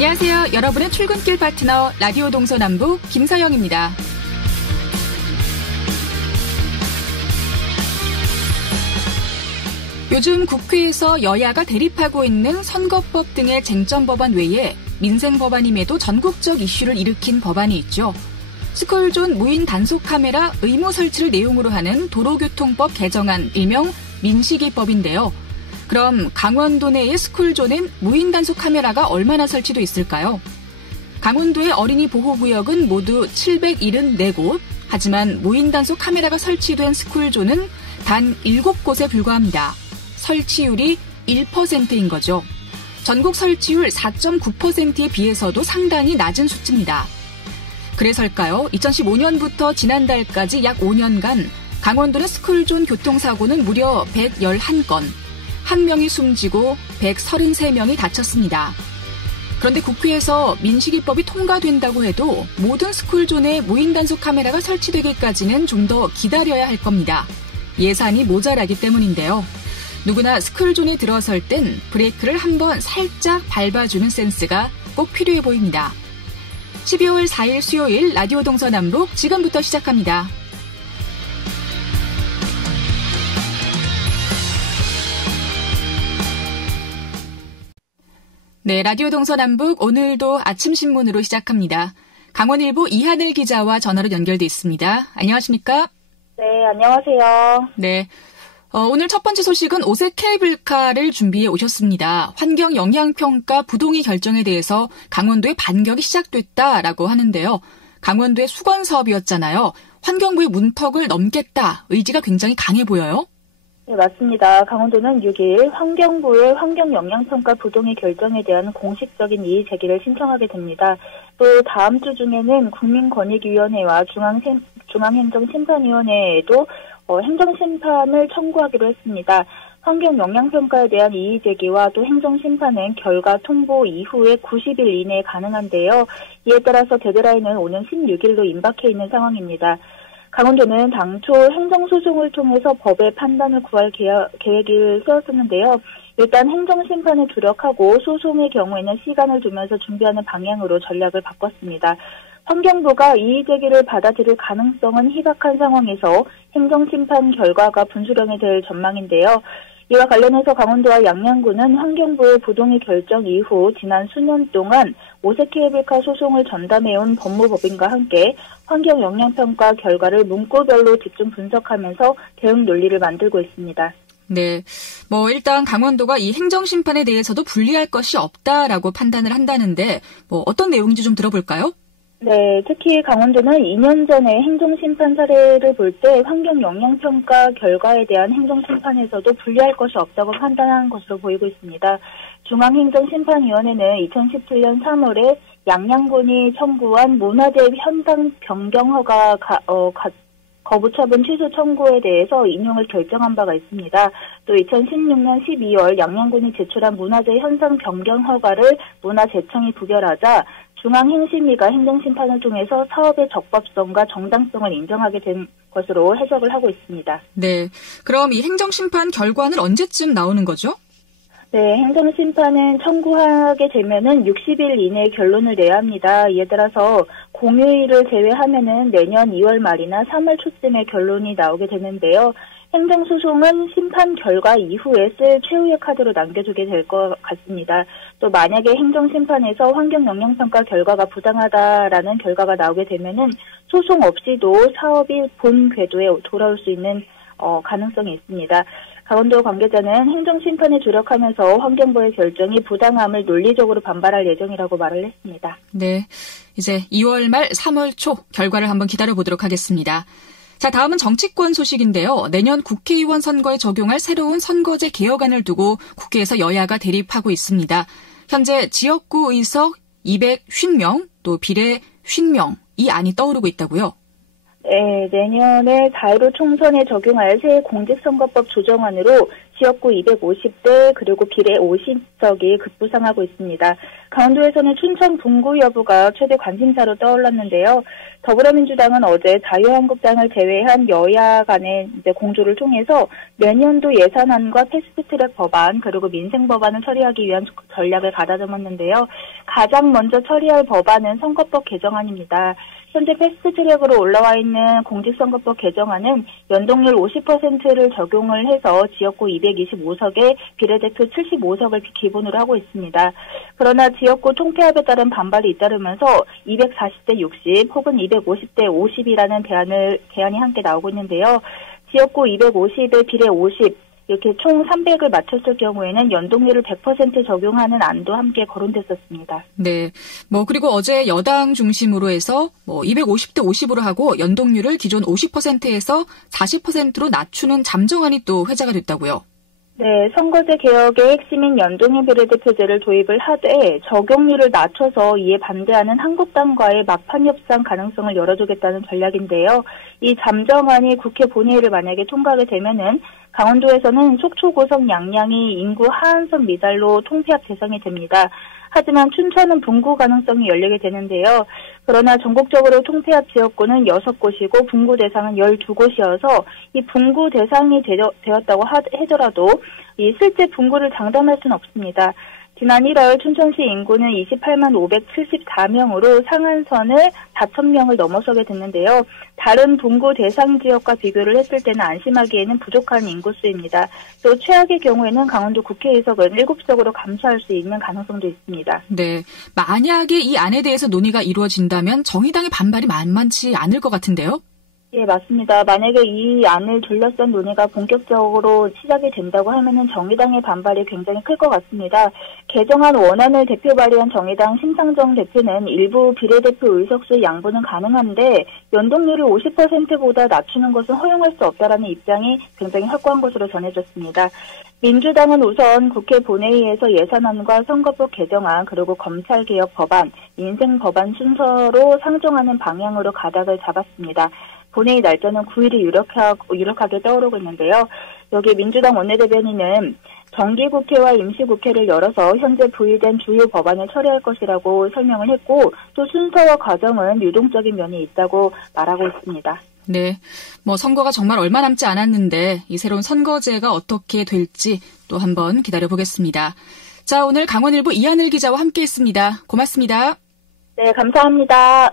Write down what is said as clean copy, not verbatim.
안녕하세요. 여러분의 출근길 파트너 라디오 동서남북 김서영입니다. 요즘 국회에서 여야가 대립하고 있는 선거법 등의 쟁점 법안 외에 민생 법안임에도 전국적 이슈를 일으킨 법안이 있죠. 스쿨존 무인 단속 카메라 의무 설치를 내용으로 하는 도로교통법 개정안 일명 민식이법인데요. 그럼 강원도 내의 스쿨존엔 무인 단속 카메라가 얼마나 설치돼 있을까요? 강원도의 어린이 보호구역은 모두 774곳, 하지만 무인 단속 카메라가 설치된 스쿨존은 단 7곳에 불과합니다. 설치율이 1%인 거죠. 전국 설치율 4.9%에 비해서도 상당히 낮은 수치입니다. 그래서일까요? 2015년부터 지난달까지 약 5년간 강원도 내 스쿨존 교통사고는 무려 111건, 1명이 숨지고 133명이 다쳤습니다. 그런데 국회에서 민식이법이 통과된다고 해도 모든 스쿨존에 무인 단속 카메라가 설치되기까지는 좀 더 기다려야 할 겁니다. 예산이 모자라기 때문인데요. 누구나 스쿨존에 들어설 땐 브레이크를 한번 살짝 밟아주는 센스가 꼭 필요해 보입니다. 12월 4일 수요일 라디오 동서남북 지금부터 시작합니다. 네, 라디오 동서남북 오늘도 아침 신문으로 시작합니다. 강원일보 이하늘 기자와 전화로 연결돼 있습니다. 안녕하십니까? 네, 안녕하세요. 네. 오늘 첫 번째 소식은 오색 케이블카를 준비해 오셨습니다. 환경 영향평가 부동의 결정에 대해서 강원도의 반격이 시작됐다라고 하는데요. 강원도의 수건 사업이었잖아요. 환경부의 문턱을 넘겠다. 의지가 굉장히 강해 보여요. 네, 맞습니다. 강원도는 6일 환경부의 환경 영향평가 부동의 결정에 대한 공식적인 이의 제기를 신청하게 됩니다. 또 다음 주 중에는 국민권익위원회와 중앙행정심판위원회에도 행정심판을 청구하기로 했습니다. 환경 영향평가에 대한 이의 제기와 또 행정심판은 결과 통보 이후에 90일 이내에 가능한데요. 이에 따라서 데드라인은 오는 16일로 임박해 있는 상황입니다. 강원도는 당초 행정소송을 통해서 법의 판단을 구할 계획을 세웠었는데요. 일단 행정심판에 주력하고 소송의 경우에는 시간을 두면서 준비하는 방향으로 전략을 바꿨습니다. 환경부가 이의 제기를 받아들일 가능성은 희박한 상황에서 행정심판 결과가 분수령이 될 전망인데요. 이와 관련해서 강원도와 양양군은 환경부의 부동의 결정 이후 지난 수년 동안 오색 케이블카 소송을 전담해온 법무법인과 함께 환경 영향평가 결과를 문구별로 집중 분석하면서 대응 논리를 만들고 있습니다. 네. 일단 강원도가 이 행정심판에 대해서도 불리할 것이 없다라고 판단을 한다는데 어떤 내용인지 좀 들어볼까요? 네, 특히 강원도는 2년 전에 행정심판 사례를 볼 때 환경 영향평가 결과에 대한 행정심판에서도 불리할 것이 없다고 판단한 것으로 보이고 있습니다. 중앙행정심판위원회는 2017년 3월에 양양군이 청구한 문화재 현상 변경 허가 거부처분 취소 청구에 대해서 인용을 결정한 바가 있습니다. 또 2016년 12월 양양군이 제출한 문화재 현상 변경 허가를 문화재청이 부결하자 중앙행심위가 행정심판을 통해서 사업의 적법성과 정당성을 인정하게 된 것으로 해석을 하고 있습니다. 네, 그럼 이 행정심판 결과는 언제쯤 나오는 거죠? 네, 행정심판은 청구하게 되면은 60일 이내에 결론을 내야 합니다. 이에 따라서 공휴일을 제외하면은 내년 2월 말이나 3월 초쯤에 결론이 나오게 되는데요. 행정소송은 심판 결과 이후에 쓸 최후의 카드로 남겨두게 될 것 같습니다. 또 만약에 행정심판에서 환경영향평가 결과가 부당하다라는 결과가 나오게 되면은 소송 없이도 사업이 본 궤도에 돌아올 수 있는 가능성이 있습니다. 강원도 관계자는 행정심판에 주력하면서 환경부의 결정이 부당함을 논리적으로 반발할 예정이라고 말을 했습니다. 네, 이제 2월 말 3월 초 결과를 한번 기다려보도록 하겠습니다. 자, 다음은 정치권 소식인데요. 내년 국회의원 선거에 적용할 새로운 선거제 개혁안을 두고 국회에서 여야가 대립하고 있습니다. 현재 지역구 의석 250명, 또 비례 50명, 이 안이 떠오르고 있다고요? 네, 내년에 4.15 총선에 적용할 새 공직선거법 조정안으로 지역구 250대 그리고 비례 50석이 급부상하고 있습니다. 강원도에서는 춘천 분구 여부가 최대 관심사로 떠올랐는데요. 더불어민주당은 어제 자유한국당을 제외한 여야 간의 공조를 통해서 내년도 예산안과 패스트트랙 법안 그리고 민생 법안을 처리하기 위한 전략을 가다듬었는데요. 가장 먼저 처리할 법안은 선거법 개정안입니다. 현재 패스트트랙으로 올라와 있는 공직선거법 개정안은 연동률 50%를 적용을 해서 지역구 225석에 비례대표 75석을 기본으로 하고 있습니다. 그러나 지역구 통폐합에 따른 반발이 잇따르면서 240대 60 혹은 250대 50이라는 대안이 함께 나오고 있는데요. 지역구 250에 비례 50 이렇게 총 300을 맞췄을 경우에는 연동률을 100% 적용하는 안도 함께 거론됐었습니다. 네. 그리고 어제 여당 중심으로 해서 250대 50으로 하고 연동률을 기존 50%에서 40%로 낮추는 잠정안이 또 회자가 됐다고요. 네, 선거제 개혁의 핵심인 연동형 비례대표제를 도입을 하되 적용률을 낮춰서 이에 반대하는 한국당과의 막판 협상 가능성을 열어두겠다는 전략인데요. 이 잠정안이 국회 본회의를 만약에 통과하게 되면은 강원도에서는 속초, 고성, 양양이 인구 하한선 미달로 통폐합 대상이 됩니다. 하지만 춘천은 분구 가능성이 열리게 되는데요. 그러나 전국적으로 통폐합 지역구는 6곳이고 분구 대상은 12곳이어서 이 분구 대상이 되었다고 하더라도 이 실제 분구를 장담할 수는 없습니다. 지난 1월 춘천시 인구는 28만 574명으로 상한선을 4,000명을 넘어서게 됐는데요. 다른 분구 대상 지역과 비교를 했을 때는 안심하기에는 부족한 인구수입니다. 또 최악의 경우에는 강원도 국회의석은 7석으로 감소할 수 있는 가능성도 있습니다. 네, 만약에 이 안에 대해서 논의가 이루어진다면 정의당의 반발이 만만치 않을 것 같은데요? 예, 맞습니다. 만약에 이 안을 둘러싼 논의가 본격적으로 시작이 된다고 하면은 정의당의 반발이 굉장히 클 것 같습니다. 개정안 원안을 대표 발의한 정의당 심상정 대표는 일부 비례대표 의석수 양보는 가능한데 연동률을 50%보다 낮추는 것은 허용할 수 없다라는 입장이 굉장히 확고한 것으로 전해졌습니다. 민주당은 우선 국회 본회의에서 예산안과 선거법 개정안 그리고 검찰개혁 법안, 민생 법안 순서로 상정하는 방향으로 가닥을 잡았습니다. 본회의 날짜는 9일이 유력하게 떠오르고 있는데요. 여기 민주당 원내대변인은 정기국회와 임시국회를 열어서 현재 부의된 주요 법안을 처리할 것이라고 설명을 했고 또 순서와 과정은 유동적인 면이 있다고 말하고 있습니다. 네, 선거가 정말 얼마 남지 않았는데 이 새로운 선거제가 어떻게 될지 또 한번 기다려보겠습니다. 자, 오늘 강원일보 이하늘 기자와 함께했습니다. 고맙습니다. 네, 감사합니다.